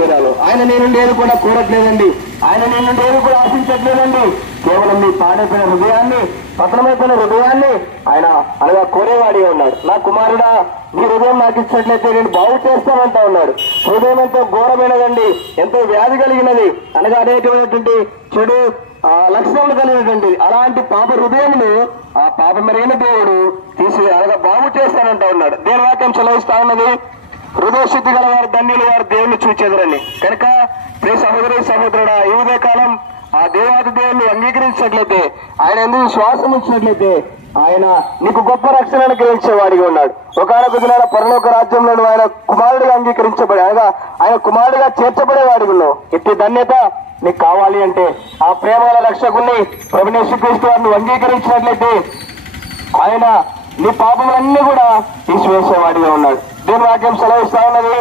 ధన్యరాలు. ఆయన నీ నుండి ఏది కూడా కోరట్లేదండి, ఆయన నీ నుండి ఏది కూడా ఆశించట్లేదండి. కేవలం నీ పాడైపోయిన హృదయాన్ని, పతనమైపోయిన హృదయాన్ని ఆయన అనగా కోరేవాడిగా ఉన్నాడు. నా కుమారుడా, నీ హృదయం నాకు ఇచ్చినట్లయితే నేను బాగు చేస్తానంటా ఉన్నాడు. హృదయం ఎంతో ఘోరమైనదండి, ఎంతో వ్యాధి కలిగినది, అనగా అనేకమైనటువంటి చెడు లక్షణాలు కలిగినటువంటి అలాంటి పాప హృదయమును ఆ పాప మెరుగైన దేవుడు తీసి అనగా బాగు చేస్తానంటా ఉన్నాడు. దేని వాక్యం సెలవిస్తా ఉన్నది, హృదయ శుద్ధి గల వారు ధన్యులు, వారు దేవుని చూచెదరని. కనుక ప్రియ సహోదరి సహోదరుడా, ఈ ఉదయ కాలం ఆ దేవాది దేవుని అంగీకరించినట్లయితే, ఆయన ఎందుకు శ్వాసం ఇచ్చినట్లయితే ఆయన నీకు గొప్ప రక్షణ అనుగ్రహించేవాడిగా ఉన్నాడు. ఒకనొక దినాన పరలోక రాజ్యంలో ఆయన కుమారుడిగా అంగీకరించబడి అనగా ఆయన కుమారుడిగా చేర్చబడేవాడిగా ఉన్నావు. ఇట్టి ధన్యత నీకు కావాలి అంటే ఆ ప్రేమల రక్షకుని ప్రభువైన యేసుక్రీస్తు వారిని అంగీకరించినట్లయితే ఆయన నీ పాపములన్నీ కూడా తీసివేసేవాడిగా ఉన్నాడు. దేవుని వాక్యం సెలవిస్తా ఉన్నది,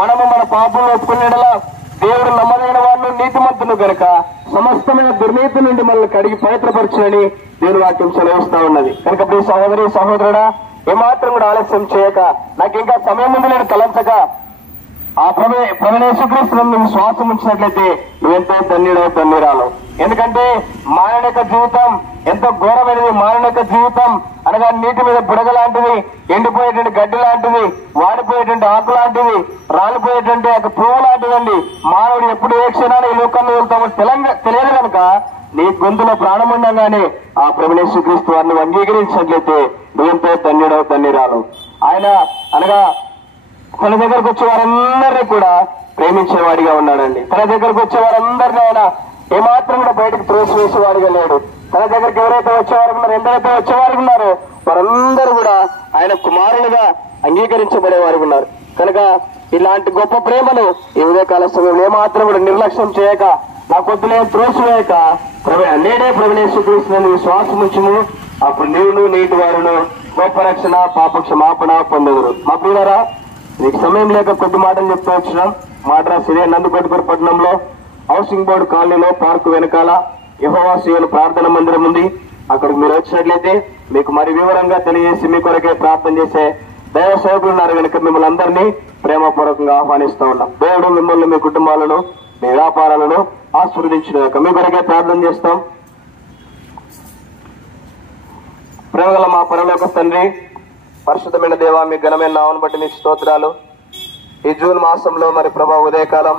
మనము మన పాపంలో ఒప్పుకునేలా దేవుడు నమ్మదైన వాడిని నీతిమంతును గనుక సమస్తమైన దుర్నీతి నుండి మనల్ని కడిగి పవిత్రపరచునని దేవుని వాక్యం సెలవిస్తా ఉన్నది. కనుక ప్రియ సహోదరి సహోదరుడా, ఏమాత్రం కూడా ఆలస్యం చేయక, నాకు ఇంకా సమయం ముందు నేను తలంచక ఆ ప్రభువైన యేసుక్రీస్తు నువ్వు శ్వాసం ఉంచినట్లయితే నువ్వెంతో ధన్యురాలు. ఎందుకంటే మానవ జీవితం ఎంతో ఘోరమైనది. మానవ జీవితం అనగా నీటి మీద బుడగ లాంటిది, ఎండిపోయేటువంటి గడ్డి లాంటిది, వాడిపోయేటువంటి ఆకు లాంటిది, రాలిపోయేటువంటి ఒక పువ్వు లాంటిదండి. మానవుడు ఎప్పుడు ఏ క్షణాన్ని ఈ లోకాన్ని వెళ్తామో తెలియదు కనుక నీ గొంతులో ప్రాణం ఉండగానే ఆ ప్రభువైన యేసుక్రీస్తు వారిని అంగీకరించినట్లయితే నువ్వెంతో ధన్యురాలు. ఆయన అనగా తన దగ్గరకు వచ్చే వారందరినీ కూడా ప్రేమించేవాడిగా ఉన్నాడండి. తన దగ్గరకు వచ్చే వారందరినీ ఆయన ఏమాత్రం కూడా బయటకు త్రోసివేసేవాడిగా లేడు. తన దగ్గరికి ఎవరైతే వచ్చేవారు ఉన్నారో, ఎందరైతే వచ్చేవారు ఉన్నారో వారందరూ కూడా ఆయన కుమారులుగా అంగీకరించబడేవారు ఉన్నారు. కనుక ఇలాంటి గొప్ప ప్రేమను ఈ ఉదయకాల సమయంలో ఏమాత్రం కూడా నిర్లక్ష్యం చేయక, నా కొద్దులే త్రోసివేయక నేడే ప్రభువైన యేసుక్రీస్తుని విశ్వాసం ఉంచుము. అప్పుడు నీవును నీటి వారును గొప్ప రక్షణ పాప క్షమాపణ పొందదురు. మా ప్రియులారా, నీకు సమయం లేక కొద్ది మాటలు చెప్తూ వచ్చినాం. మాడ్రాస్ ఇదే నందుకొట్కూరు పట్టణంలో హౌసింగ్ బోర్డు కాలనీలో పార్కు వెనకాల యెహోవా సీయోను ప్రార్థన మందిరం ఉంది. అక్కడికి మీరు వచ్చినట్లయితే మీకు మరి వివరంగా తెలియజేసి మీ కొరకే ప్రార్థన చేసే దైవ సేవకులు ఉన్నారు కనుక మిమ్మల్ని అందరినీ ప్రేమపూర్వకంగా ఆహ్వానిస్తూ ఉన్నాం. దేవుడు మిమ్మల్ని, మీ కుటుంబాలను, మీ వ్యాపారాలను ఆశీర్వదించిన మీ కొరకే ప్రార్థన చేస్తాం. ప్రేమగల మా పరలోక తండ్రి, పరిశుద్ధమైన దేవా, మీ ఘనమైన నామమును బట్టి నీకు స్తోత్రాలు. ఈ జూన్ మాసంలో మరి ప్రభా ఉదయకాలం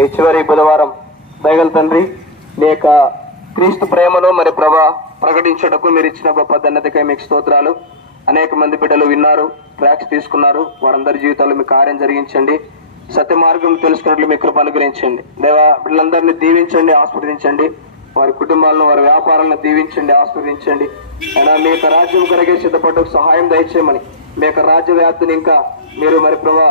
ఈ చివరి బుధవారం దయగల తండ్రి నీ యొక్క క్రీస్తు ప్రేమను మరి ప్రభా ప్రకటించటకు మీరు ఇచ్చిన గొప్ప ధన్యతకై మీకు స్తోత్రాలు. అనేక మంది బిడ్డలు విన్నారు, ట్రాక్స్ తీసుకున్నారు. వారందరి జీవితాల్లో మీ కార్యం జరిగించండి. సత్య మార్గం తెలుసుకున్నట్లు మీ కృప అనుగ్రహించండి. దేవా, బిడ్డలందరినీ దీవించండి, ఆస్వాదించండి. వారి కుటుంబాలను, వారి వ్యాపారాలను దీవించండి, ఆస్వాదించండి. అయినా మీ యొక్క రాజ్యం కొరకే సిద్ధపడకు సహాయం దయచేయమని, మీ యొక్క రాజ్య వ్యాప్తిని ఇంకా మీరు మరి ప్రభా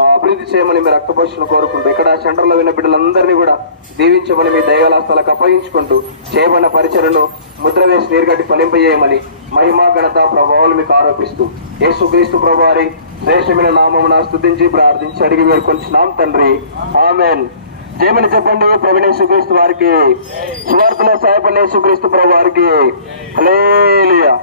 అభివృద్ధి చేయమని మీరు రక్తపోషణ కోరుకుంటూ, ఇక్కడ సెంటర్లో విన్న బిడ్డలందరినీ కూడా దీవించమని మీ దైవలాస్తాలకు అప్పగించుకుంటూ, చేయబడిన పరిచయను ముద్ర వేసి నీరుగట్టి ఫలింపజేయమని మహిమా ఘనత ప్రభావాలు మీకు ఆరోపిస్తూ యేసుక్రీస్తు ప్రభువారి శ్రేష్టమైన నామమున స్తుతించి ప్రార్థించి అడిగి వేడుకొంచున్నాం తండ్రి, ఆమేన్. జయమని చెప్పండి. ప్రభువైన యేసుక్రీస్తు వారికి, సువార్తలో సహాయపడిన యేసుక్రీస్తు ప్రభు వారికి హల్లెలూయా.